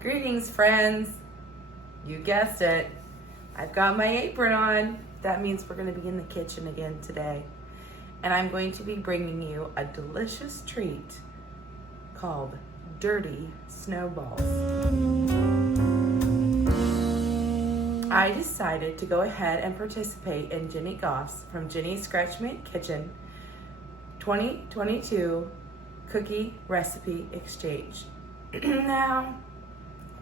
Greetings, friends. You guessed it. I've got my apron on. That means we're going to be in the kitchen again today. And I'm going to be bringing you a delicious treat called dirty snowballs. I decided to go ahead and participate in Jenny Goff's from Jenny's Scratch Made Kitchen 2022 Cookie Recipe Exchange. Now,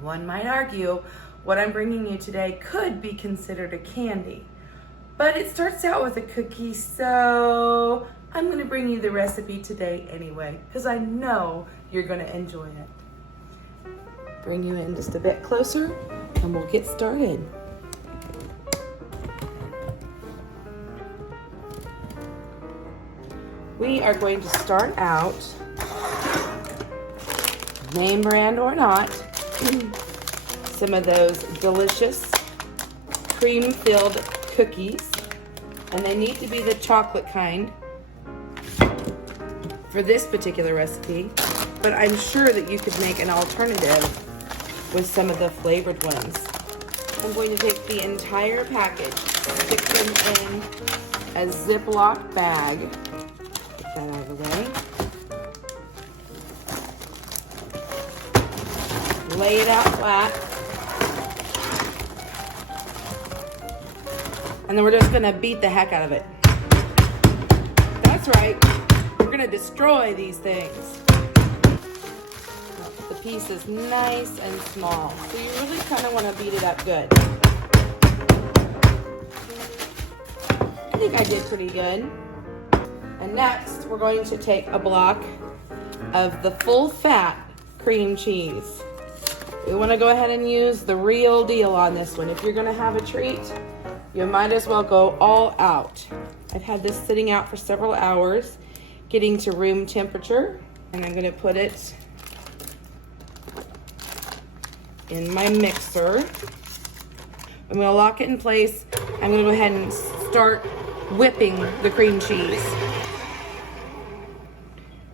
one might argue what I'm bringing you today could be considered a candy, but it starts out with a cookie, so I'm going to bring you the recipe today anyway, because I know you're going to enjoy it. Bring you in just a bit closer, and we'll get started. We are going to start out, name brand or not, some of those delicious cream-filled cookies, and they need to be the chocolate kind for this particular recipe, but I'm sure that you could make an alternative with some of the flavored ones. I'm going to take the entire package, stick them in a Ziploc bag, get that out of the way. Lay it out flat. And then we're just gonna beat the heck out of it. That's right. We're gonna destroy these things. The piece is nice and small, so you really kind of want to beat it up good. I think I did pretty good. And next, we're going to take a block of the full fat cream cheese. We want to go ahead and use the real deal on this one. If you're going to have a treat, you might as well go all out. I've had this sitting out for several hours, getting to room temperature, and I'm going to put it in my mixer. I'm going to lock it in place. I'm going to go ahead and start whipping the cream cheese.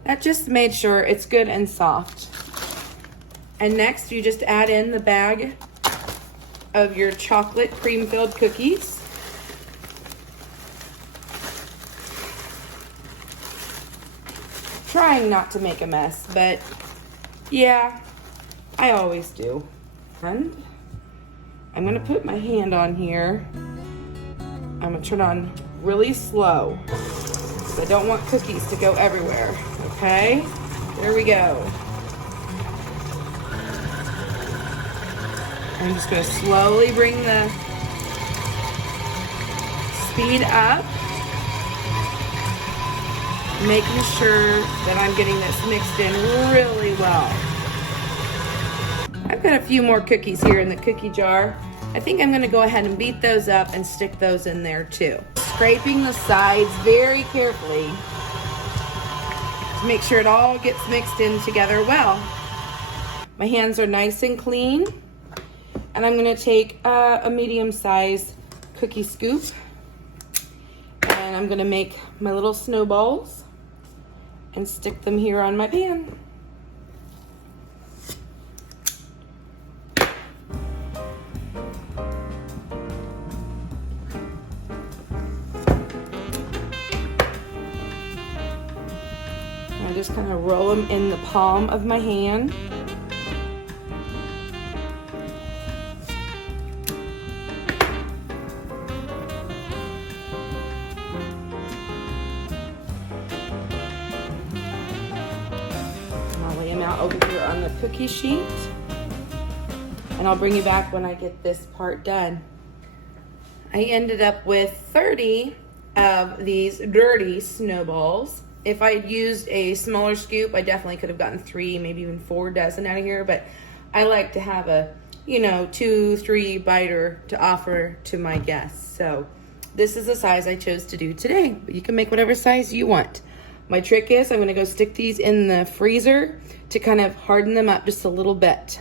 That just made sure it's good and soft. And next, you just add in the bag of your chocolate cream-filled cookies. Trying not to make a mess, but yeah, I always do. And I'm gonna put my hand on here. I'm gonna turn on really slow, because I don't want cookies to go everywhere, okay? There we go. I'm just going to slowly bring the speed up, making sure that I'm getting this mixed in really well. I've got a few more cookies here in the cookie jar. I think I'm going to go ahead and beat those up and stick those in there too. Scraping the sides very carefully to make sure it all gets mixed in together well. My hands are nice and clean. And I'm going to take a medium-sized cookie scoop, and I'm going to make my little snowballs and stick them here on my pan. I just kind of roll them in the palm of my hand. Out over here on the cookie sheet, and I'll bring you back when I get this part done. I ended up with 30 of these dirty snowballs. If I had used a smaller scoop, I definitely could have gotten 3, maybe even 4 dozen out of here, but I like to have a 2-3 biter to offer to my guests. So this is the size I chose to do today, but you can make whatever size you want. My trick is I'm going to go stick these in the freezer to kind of harden them up just a little bit.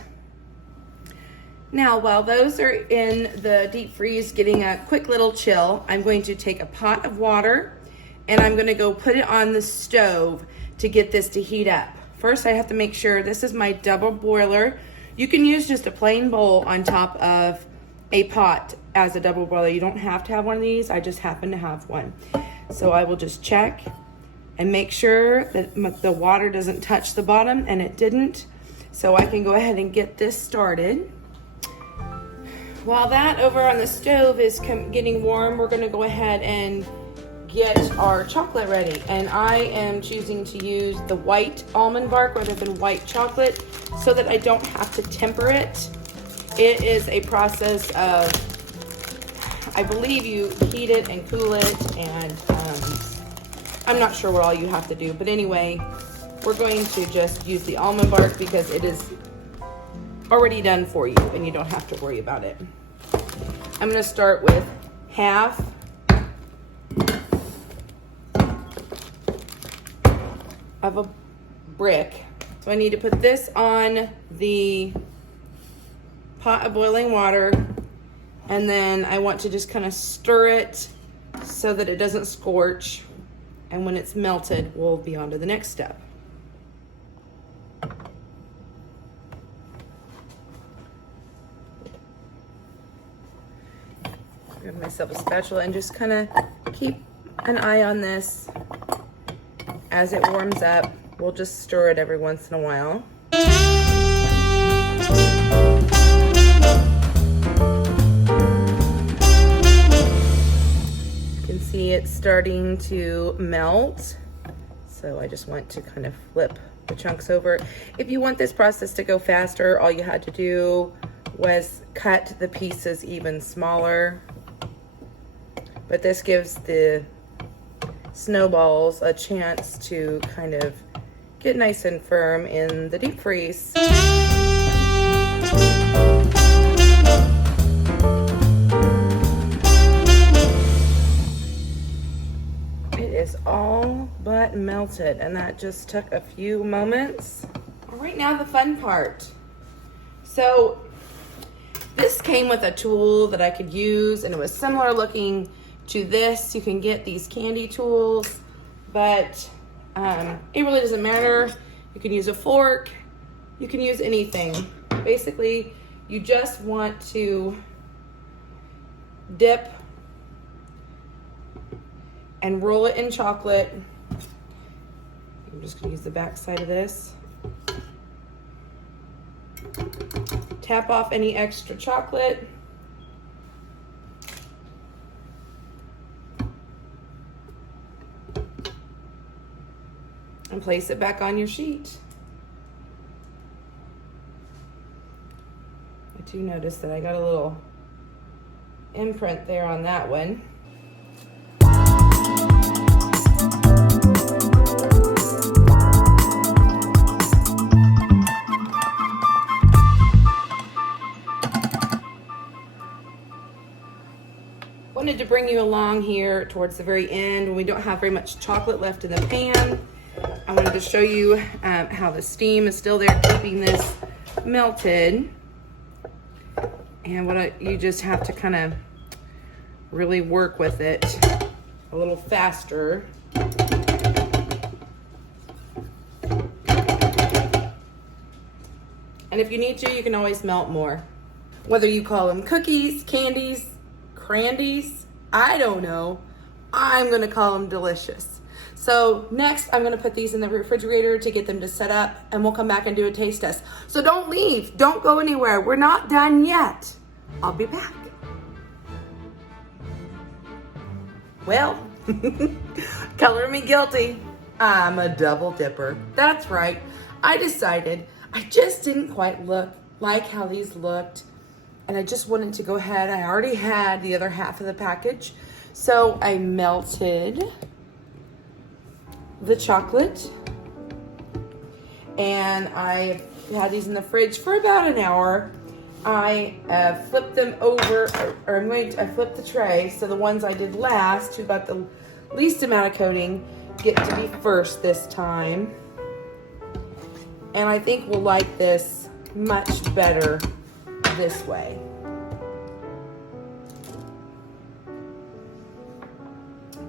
Now, while those are in the deep freeze getting a quick little chill, I'm going to take a pot of water and I'm going to go put it on the stove to get this to heat up. First, I have to make sure this is my double boiler You can use just a plain bowl on top of a pot as a double boiler. You don't have to have one of these. I just happen to have one. So I will just check and make sure that the water doesn't touch the bottom, and it didn't. So I can go ahead and get this started. While that over on the stove is getting warm, we're gonna go ahead and get our chocolate ready. And I am choosing to use the white almond bark rather than white chocolate so that I don't have to temper it. It is a process of, I believe you heat it and cool it, and I'm not sure what all you have to do, but anyway, we're going to just use the almond bark because it is already done for you and you don't have to worry about it. I'm going to start with half of a brick. So I need to put this on the pot of boiling water, and then I want to just kind of stir it so that it doesn't scorch, and when it's melted, we'll be on to the next step. Grab myself a spatula and just kind of keep an eye on this as it warms up. We'll just stir it every once in a while. You can see it's starting to melt. So I just want to kind of flip the chunks over. If you want this process to go faster, all you had to do was cut the pieces even smaller. But this gives the snowballs a chance to kind of get nice and firm in the deep freeze. It is all but melted, and that just took a few moments. All right, now the fun part. So this came with a tool that I could use, and it was similar looking to this. You can get these candy tools, but it really doesn't matter. You can use a fork, you can use anything. Basically, you just want to dip and roll it in chocolate. I'm just gonna use the back side of this. Tap off any extra chocolate. And place it back on your sheet. I do notice that I got a little imprint there on that one. Wanted to bring you along here towards the very end when we don't have very much chocolate left in the pan. I wanted to show you how the steam is still there, keeping this melted. And you just have to kind of really work with it a little faster. And if you need to, you can always melt more. Whether you call them cookies, candies, crandies, I don't know. I'm gonna call them delicious. So next, I'm gonna put these in the refrigerator to get them to set up, and we'll come back and do a taste test. So don't leave, don't go anywhere. We're not done yet. I'll be back. Well, color me guilty. I'm a double dipper. That's right. I decided I just didn't quite look like how these looked, and I just wanted to go ahead. I already had the other half of the package, so I melted the chocolate, and I had these in the fridge for about an hour. I flipped them over, I flipped the tray, so the ones I did last, who got the least amount of coating, get to be first this time. And I think we'll like this much better this way.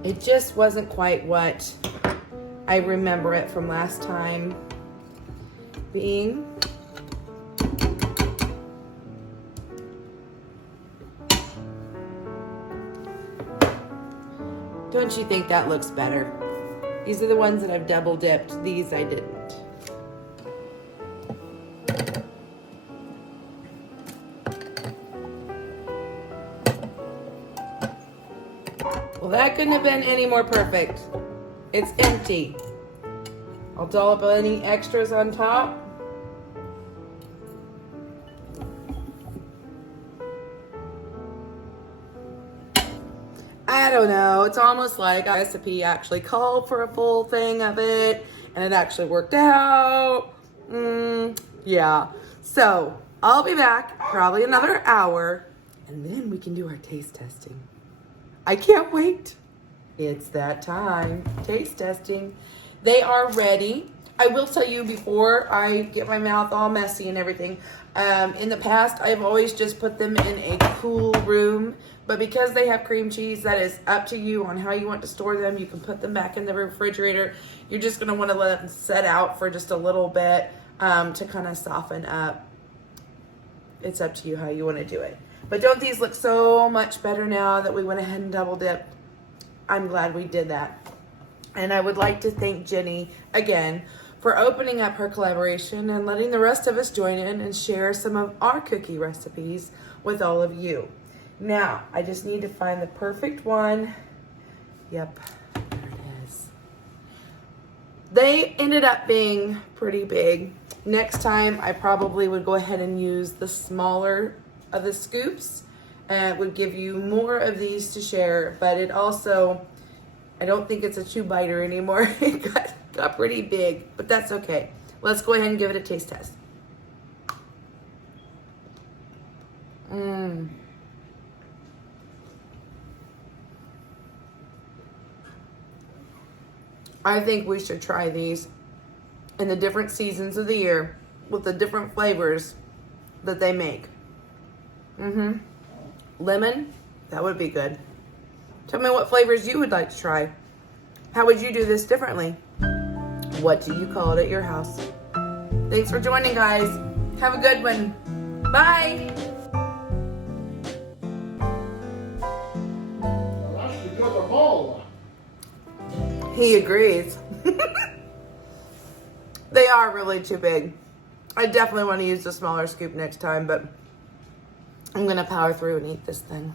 It just wasn't quite what I remember it from last time being. don't you think that looks better? These are the ones that I've double dipped. These I didn't. Well, that couldn't have been any more perfect. It's empty. I'll dollop any extras on top. I don't know. It's almost like a recipe actually called for a full thing of it, and it actually worked out. Yeah. So I'll be back probably another hour, and then we can do our taste testing. I can't wait. It's that time. Taste testing. They are ready. I will tell you before I get my mouth all messy and everything, in the past, I've always just put them in a cool room, but because they have cream cheese, that is up to you on how you want to store them. You can put them back in the refrigerator. You're just going to want to let them set out for just a little bit to kind of soften up. It's up to you how you want to do it. But don't these look so much better now that we went ahead and double dipped? I'm glad we did that. And I would like to thank Jenny again for opening up her collaboration and letting the rest of us join in and share some of our cookie recipes with all of you. Now, I just need to find the perfect one. Yep, there it is. They ended up being pretty big. Next time, I probably would go ahead and use the smaller of the scoops, and it would give you more of these to share, but it also, I don't think it's a chew biter anymore. It got pretty big, but that's okay. Let's go ahead and give it a taste test. I think we should try these in the different seasons of the year with the different flavors that they make. Lemon, that would be good. Tell me what flavors you would like to try. How would you do this differently? What do you call it at your house? Thanks for joining, guys. Have a good one. Bye. He agrees. They are really too big. I definitely want to use the smaller scoop next time, but I'm going to power through and eat this thing.